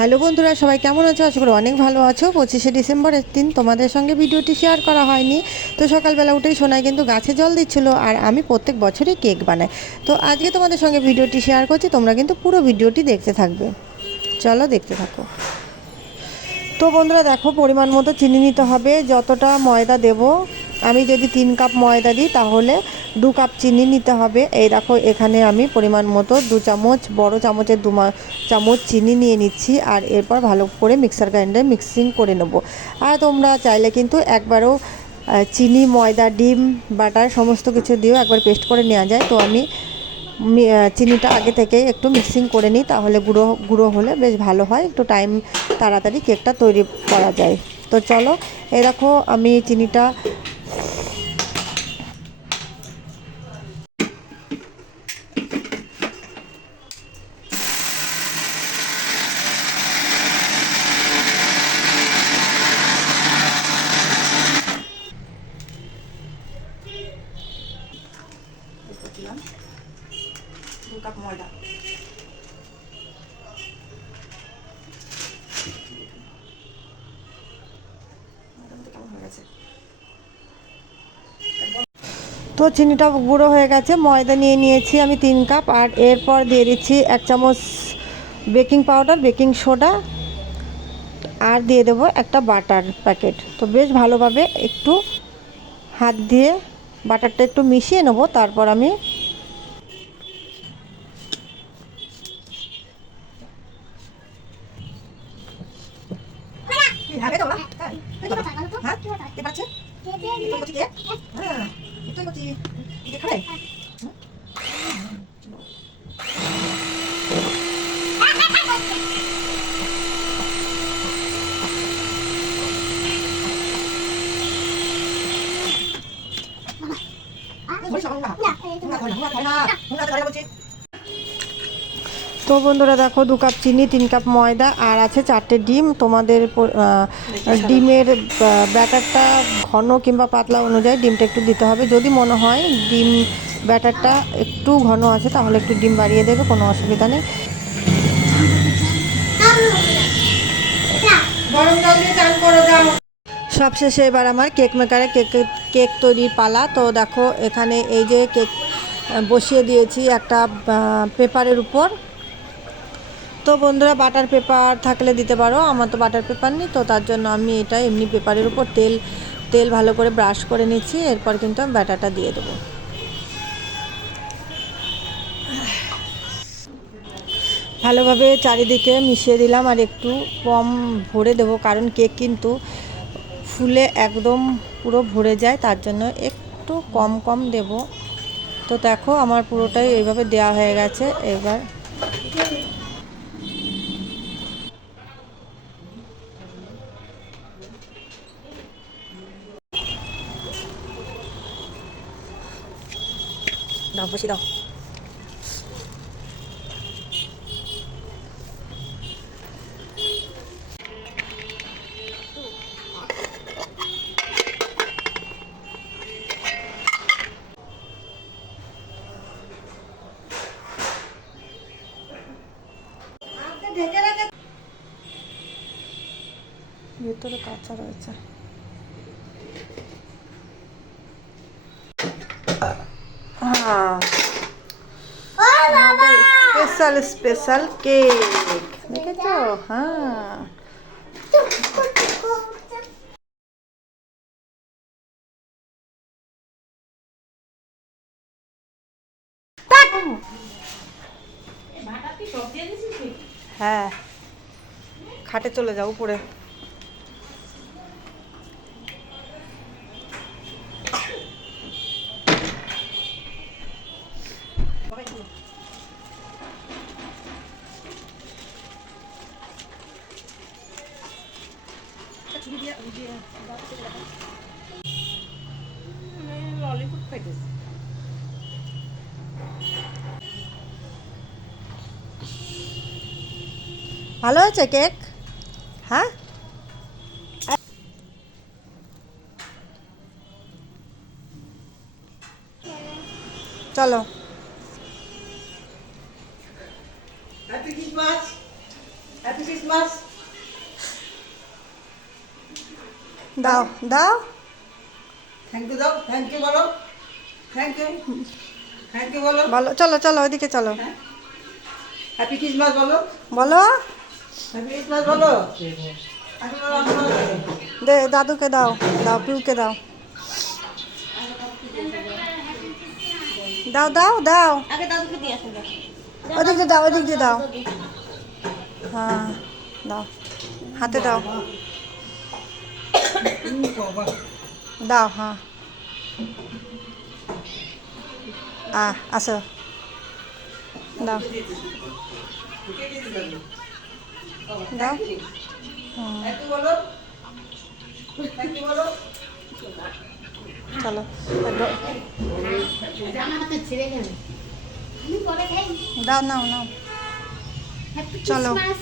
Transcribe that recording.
Hello বন্ধুরা, সবাই কেমন আছো? আশা করি অনেক ভালো আছো। 25শে ডিসেম্বরের দিন তোমাদের সঙ্গে ভিডিওটি শেয়ার করা হয়নি। তো সকালবেলা উঠেই সোনাই কিন্তু গাছে জল দিচ্ছিলো, আর আমি প্রত্যেক বছরই কেক বানাই। তো আজকে তোমাদের সঙ্গে ভিডিওটি শেয়ার করছি, তোমরা কিন্তু পুরো ভিডিওটি দেখতে থাকবে। চলো দেখতে থাকো। তো বন্ধুরা দেখো, পরিমাণ মতো চিনি নিতে হবে। যতটা ময়দা দেব, আমি যদি 3 কাপ ময়দা দিই তাহলে 2 কাপ চিনি নিতে হবে। এই দেখো, এখানে আমি পরিমাণ মতো 2 চামচ, বড় চামচের 2 চামচ চিনি নিয়ে নিচ্ছি। আর এরপর ভালো করে মিক্সার গ্রাইন্ডারে মিক্সিং করে নেব। আর তোমরা চাইলে কিন্তু একবারও চিনি, ময়দা, ডিম, বাটার সমস্ত কিছু দিয়েও একবার পেস্ট করে নেওয়া যায়। তো আমি চিনিটা আগে থেকেই একটু মিক্সিং করে নিই, তাহলে গুঁড়ো গুঁড়ো হলে বেশ ভালো হয়, একটু টাইম তাড়াতাড়ি কেকটা তৈরি করা যায়। তো চলো, এই দেখো আমি চিনিটা দিলাম 2 কাপ ময়দা। কেমন হয়ে গেছে? তো চিনিটা গুঁড়ো হয়ে গেছে, ময়দা নিয়ে নিয়েছি আমি 3 কাপ। আর এরপর দিয়ে দিচ্ছি 1 চামচ বেকিং পাউডার, বেকিং সোডা, আর দিয়ে দেবো একটা বাটার প্যাকেট। তো বেশ ভালোভাবে একটু হাত দিয়ে বাটারটা একটু মিশিয়ে নেবো। তারপর আমি তো বন্ধুরা দেখো, 2 কাপ চিনি, 3 কাপ ময়দা, আর আছে 4টে ডিম। তোমাদের ডিমের ব্যাটারটা ঘন কিংবা পাতলা অনুযায়ী ডিমটা একটু দিতে হবে। যদি মনে হয় ডিম ব্যাটারটা একটু ঘন আছে, তাহলে একটু ডিম বাড়িয়ে দেবে, কোনো অসুবিধা নেই। গরম জল দিয়ে চান করে দাও। সবশেষে এবার আমার কেক মেকারে কেক তৈরির পালা। তো দেখো, এখানে এই যে কেক বসিয়ে দিয়েছি একটা পেপারের উপর। তো বন্ধুরা, বাটার পেপার থাকলে দিতে পারো, আমার তো বাটার পেপার নেই, তো তার জন্য আমি এটা এমনি পেপারের উপর তেল ভালো করে ব্রাশ করে নিচ্ছি। এরপর কিন্তু আমি ব্যাটারটা দিয়ে দেবো। ভালোভাবে চারিদিকে মিশিয়ে দিলাম, আর একটু কম ভরে দেবো, কারণ কেক কিন্তু ফুলে একদম পুরো ভরে যায়, তার জন্য একটু কম কম দেব। তো দেখো, আমার পুরোটাই এইভাবে দেওয়া হয়ে গেছে। এবার দাও, বসিয়ে দাও। ভেতরে কাঁচা রয়েছে। হ্যাঁ, স্পেশাল স্পেশাল কেক দেখেছো? হ্যাঁ, হ্যাঁ, খাটে চলে যাও উপরে। ললিপপ খাইতেছি। ভালো আছে কেক? হ্যাঁ, চলো। Happy Christmas. দাও দাও। থ্যাংক ইউ দাও, থ্যাংক ইউ বলো, থ্যাংক ইউ, থ্যাংক ইউ বলো। বলো, চলো চলো ওইদিকে চলো। হ্যাপি ক্রিসমাস বলো, বলো। হ্যাপি ক্রিসমাস বলো। হ্যাপি বলো, আমি বলো। দে দাদুকে দাও, দাও পিউকে দাও। দাও দাও দাও। আগে দাদুকে দিয়ে আসুন। ওদিক দিয়ে দাও, ওদিক দিয়ে দাও। হ্যাঁ দাও, হাতে দাও, দাও। হ্যাঁ আসো, দাও দাও। থ্যাংক ইউ বলো, থ্যাংক ইউ বলো। চলো আমার তো ছেড়ে গেল। আমি পরে খাই। দাও, নাও নাও। হ্যাপি চলো। ক্রিসমাস।